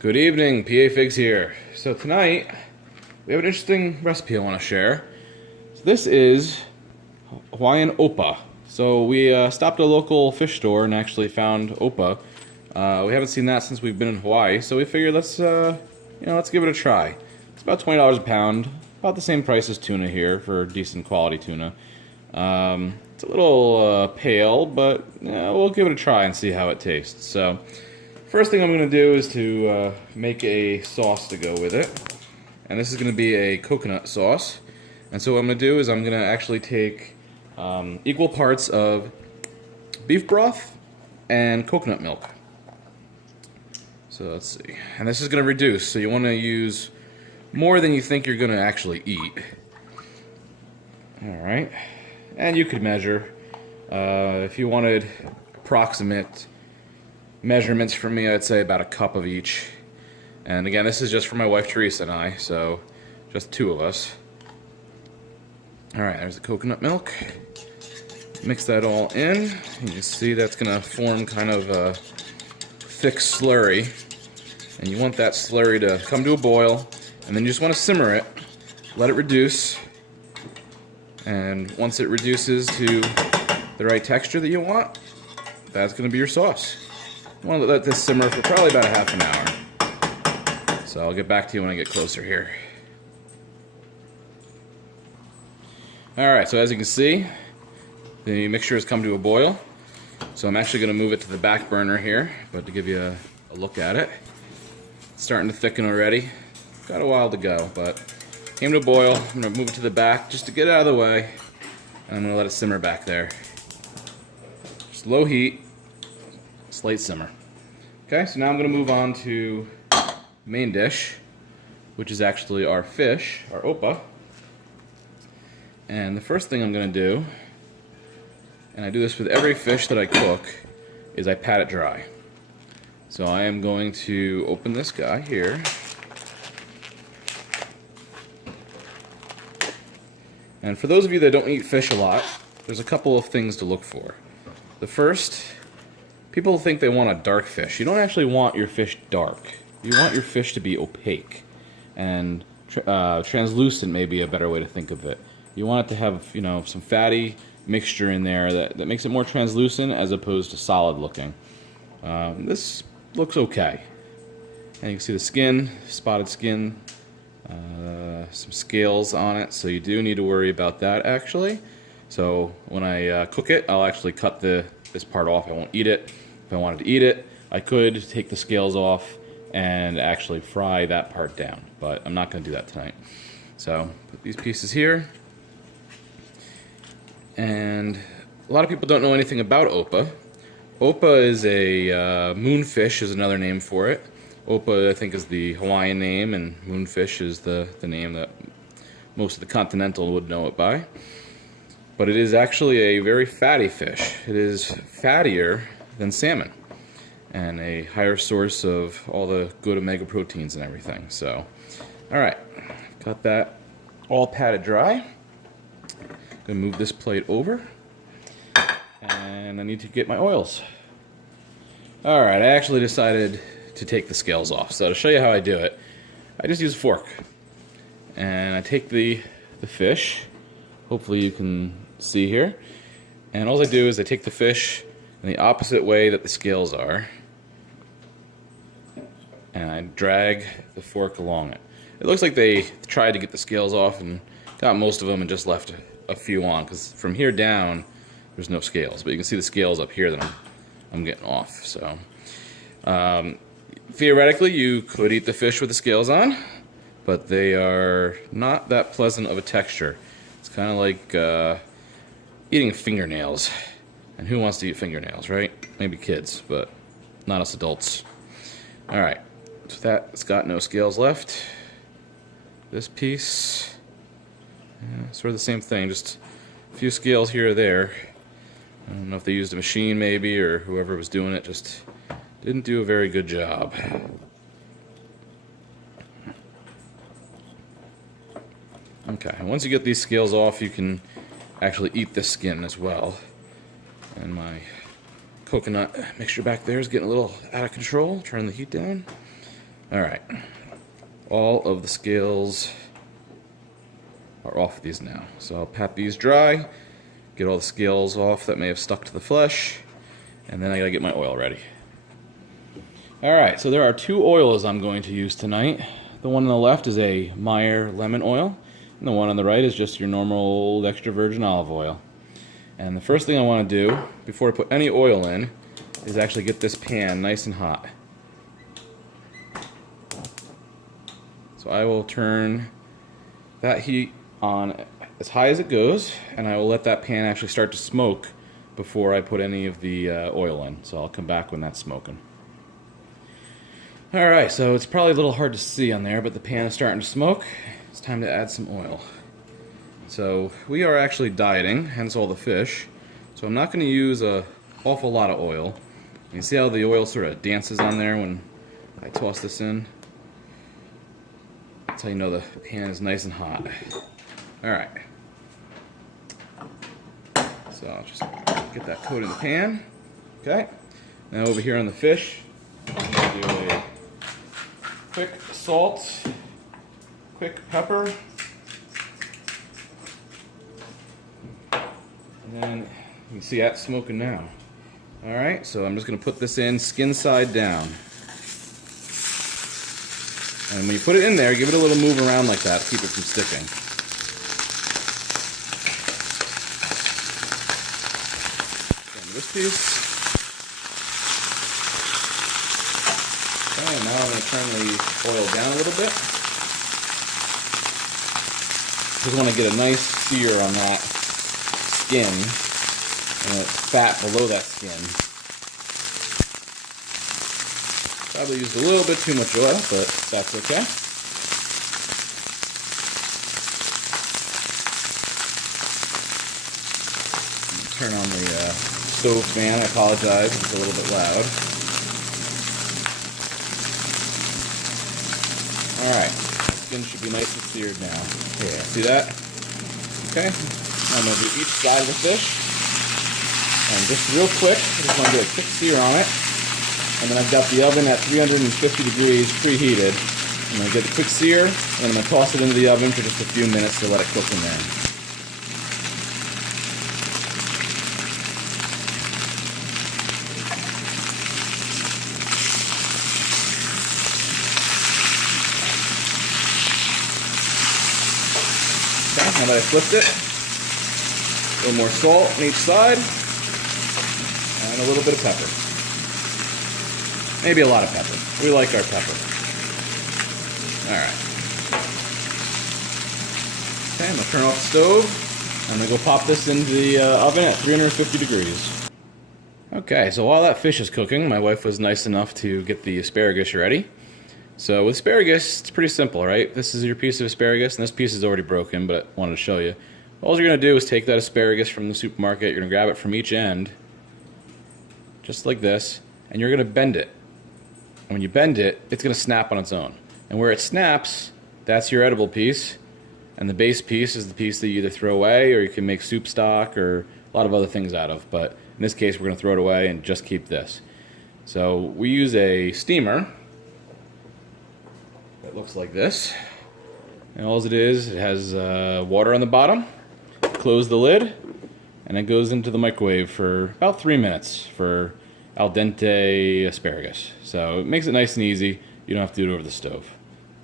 Good evening, PA Figs here. So tonight, we have an interesting recipe I want to share. So this is Hawaiian Opah. So we stopped at a local fish store and actually found Opah. We haven't seen that since we've been in Hawaii, so we figured let's give it a try. It's about $20 a pound, about the same price as tuna here for decent quality tuna. It's a little pale, but we'll give it a try and see how it tastes. So, first thing I'm going to do is to make a sauce to go with it. And this is going to be a coconut sauce. And so what I'm going to do is I'm going to actually take equal parts of beef broth and coconut milk. So let's see. And this is going to reduce, so you want to use more than you think you're going to actually eat. Alright. And you could measure. If you wanted approximate measurements from me, I'd say about a cup of each. And again, this is just for my wife Teresa and I, so just two of us. Alright, there's the coconut milk. Mix that all in. You can see that's going to form kind of a thick slurry. And you want that slurry to come to a boil, and then you just want to simmer it. Let it reduce. And once it reduces to the right texture that you want, that's going to be your sauce. You want to let this simmer for probably about a half an hour. So I'll get back to you when I get closer here. Alright, so as you can see, the mixture has come to a boil. So I'm actually going to move it to the back burner here, but to give you a look at it. It's starting to thicken already. Got a while to go, but came to a boil. I'm going to move it to the back just to get it out of the way. And I'm going to let it simmer back there. Just low heat, slight simmer. Okay, so now I'm going to move on to the main dish, which is actually our fish, our opah. And the first thing I'm going to do, and I do this with every fish that I cook, is I pat it dry. So I am going to open this guy here. And for those of you that don't eat fish a lot, there's a couple of things to look for. The first, people think they want a dark fish. You don't actually want your fish dark. You want your fish to be opaque. And translucent may be a better way to think of it. You want it to have, some fatty mixture in there that makes it more translucent as opposed to solid looking. This looks okay. And you can see the skin, spotted skin, some scales on it, so you do need to worry about that actually. So when I cook it, I'll actually cut this part off. I won't eat it. If I wanted to eat it, I could take the scales off and actually fry that part down, but I'm not going to do that tonight. So put these pieces here. And a lot of people don't know anything about opah. Opah is a moonfish is another name for it. Opah, I think, is the Hawaiian name, and moonfish is the name that most of the continental would know it by. But it is actually a very fatty fish. It is fattier than salmon, and a higher source of all the good omega proteins and everything. So, alright, got that all patted dry. Gonna move this plate over, and I need to get my oils. Alright, I actually decided to take the scales off. So to show you how I do it, I just use a fork. And I take the fish, hopefully you can see here, and all I do is I take the fish in the opposite way that the scales are, and I drag the fork along it. It looks like they tried to get the scales off and got most of them and just left a few on, because from here down there's no scales, but you can see the scales up here that I'm getting off. So theoretically you could eat the fish with the scales on, but they are not that pleasant of a texture. It's kind of like eating fingernails, and who wants to eat fingernails, right? Maybe kids, but not us adults. Alright, so that's got no scales left. This piece, sort of the same thing, just a few scales here or there. I don't know if they used a machine maybe, or whoever was doing it just didn't do a very good job. Okay, once you get these scales off, you can actually eat the skin as well. And my coconut mixture back there is getting a little out of control. Turn the heat down. Alright, all of the scales are off these now. So I'll pat these dry, get all the scales off that may have stuck to the flesh, and then I gotta get my oil ready. Alright, so there are 2 oils I'm going to use tonight. The one on the left is a Meyer lemon oil, and the one on the right is just your normal old extra virgin olive oil. And the first thing I want to do, before I put any oil in, is actually get this pan nice and hot. So I will turn that heat on as high as it goes, and I will let that pan actually start to smoke before I put any of the oil in. So I'll come back when that's smoking. Alright, so it's probably a little hard to see on there, but the pan is starting to smoke. It's time to add some oil. So we are actually dieting, hence all the fish. So I'm not going to use an awful lot of oil. You see how the oil sort of dances on there when I toss this in? That's how you know the pan is nice and hot. Alright. So I'll just get that coat in the pan. Okay. Now over here on the fish, I'm going to do a quick salt, quick pepper, and then you can see that's smoking now. Alright, so I'm just going to put this in skin side down. And when you put it in there, give it a little move around like that to keep it from sticking. And this piece. Okay, now I'm going to turn the oil down a little bit. Just want to get a nice sear on that skin and the fat below that skin. Probably used a little bit too much oil, but that's okay. Turn on the stove fan. I apologize, it's a little bit loud. Alright, skin should be nice and seared now. Yeah, see that? Okay, I'm going to do each side of the fish. And just real quick, I just want to do a quick sear on it. And then I've got the oven at 350 degrees preheated. I'm going to get a quick sear, and then I'm going to toss it into the oven for just a few minutes to let it cook in there. Okay, now that I flipped it, a little more salt on each side, and a little bit of pepper. Maybe a lot of pepper. We like our pepper. Alright. Okay, I'm going to turn off the stove. I'm going to go pop this into the oven at 350 degrees. Okay, so while that fish is cooking, my wife was nice enough to get the asparagus ready. So with asparagus, it's pretty simple, right? This is your piece of asparagus, and this piece is already broken, but I wanted to show you. All you're going to do is take that asparagus from the supermarket, you're going to grab it from each end, just like this, and you're going to bend it. And when you bend it, it's going to snap on its own. And where it snaps, that's your edible piece. And the base piece is the piece that you either throw away or you can make soup stock or a lot of other things out of. But in this case, we're going to throw it away and just keep this. So we use a steamer that looks like this. And all it is, it has water on the bottom. Close the lid, and it goes into the microwave for about 3 minutes for al dente asparagus. So it makes it nice and easy. You don't have to do it over the stove.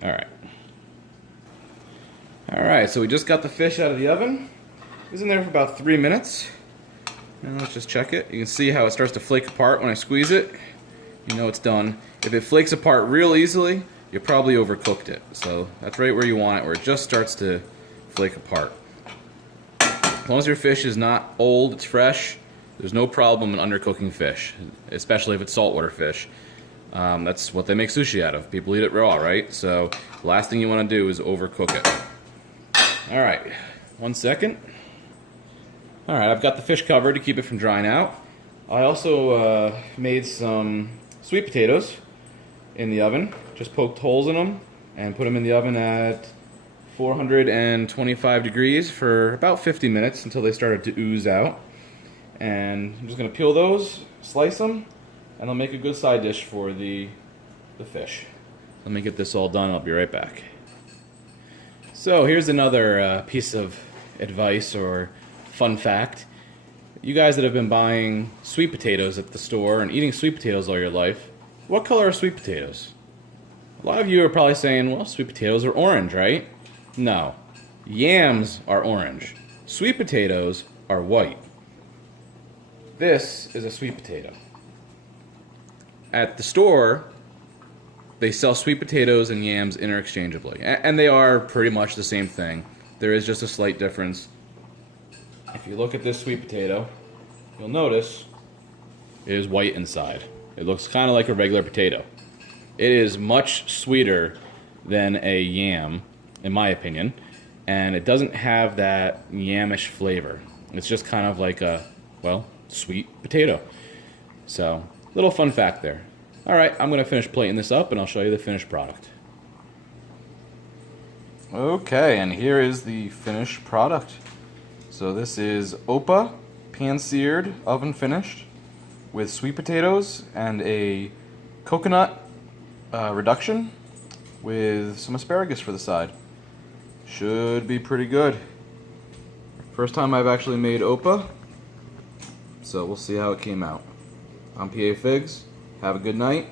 Alright. Alright, so we just got the fish out of the oven. It was in there for about 3 minutes. Now let's just check it. You can see how it starts to flake apart when I squeeze it. You know it's done. If it flakes apart real easily, you probably overcooked it. So that's right where you want it, where it just starts to flake apart. As long as your fish is not old, it's fresh, there's no problem in undercooking fish, especially if it's saltwater fish. That's what they make sushi out of. People eat it raw, right? So the last thing you want to do is overcook it. Alright, 1 second. Alright, I've got the fish covered to keep it from drying out. I also made some sweet potatoes in the oven. Just poked holes in them and put them in the oven at 425 degrees for about 50 minutes until they started to ooze out. And I'm just going to peel those, slice them, and they'll make a good side dish for the fish. Let me get this all done. I'll be right back. So here's another piece of advice or fun fact. You guys that have been buying sweet potatoes at the store and eating sweet potatoes all your life, what color are sweet potatoes? A lot of you are probably saying, well, sweet potatoes are orange, right? No. Yams are orange. Sweet potatoes are white. This is a sweet potato. At the store, they sell sweet potatoes and yams interchangeably, and they are pretty much the same thing. There is just a slight difference. If you look at this sweet potato, you'll notice it is white inside. It looks kind of like a regular potato. It is much sweeter than a yam, in my opinion, and it doesn't have that yamish flavor. It's just kind of like a, well, sweet potato. So, little fun fact there. Alright, I'm going to finish plating this up and I'll show you the finished product. Okay, and here is the finished product. So this is Opah, pan-seared, oven-finished, with sweet potatoes and a coconut reduction with some asparagus for the side. Should be pretty good. First time I've actually made Opah, so we'll see how it came out. I'm PA Figs. Have a good night.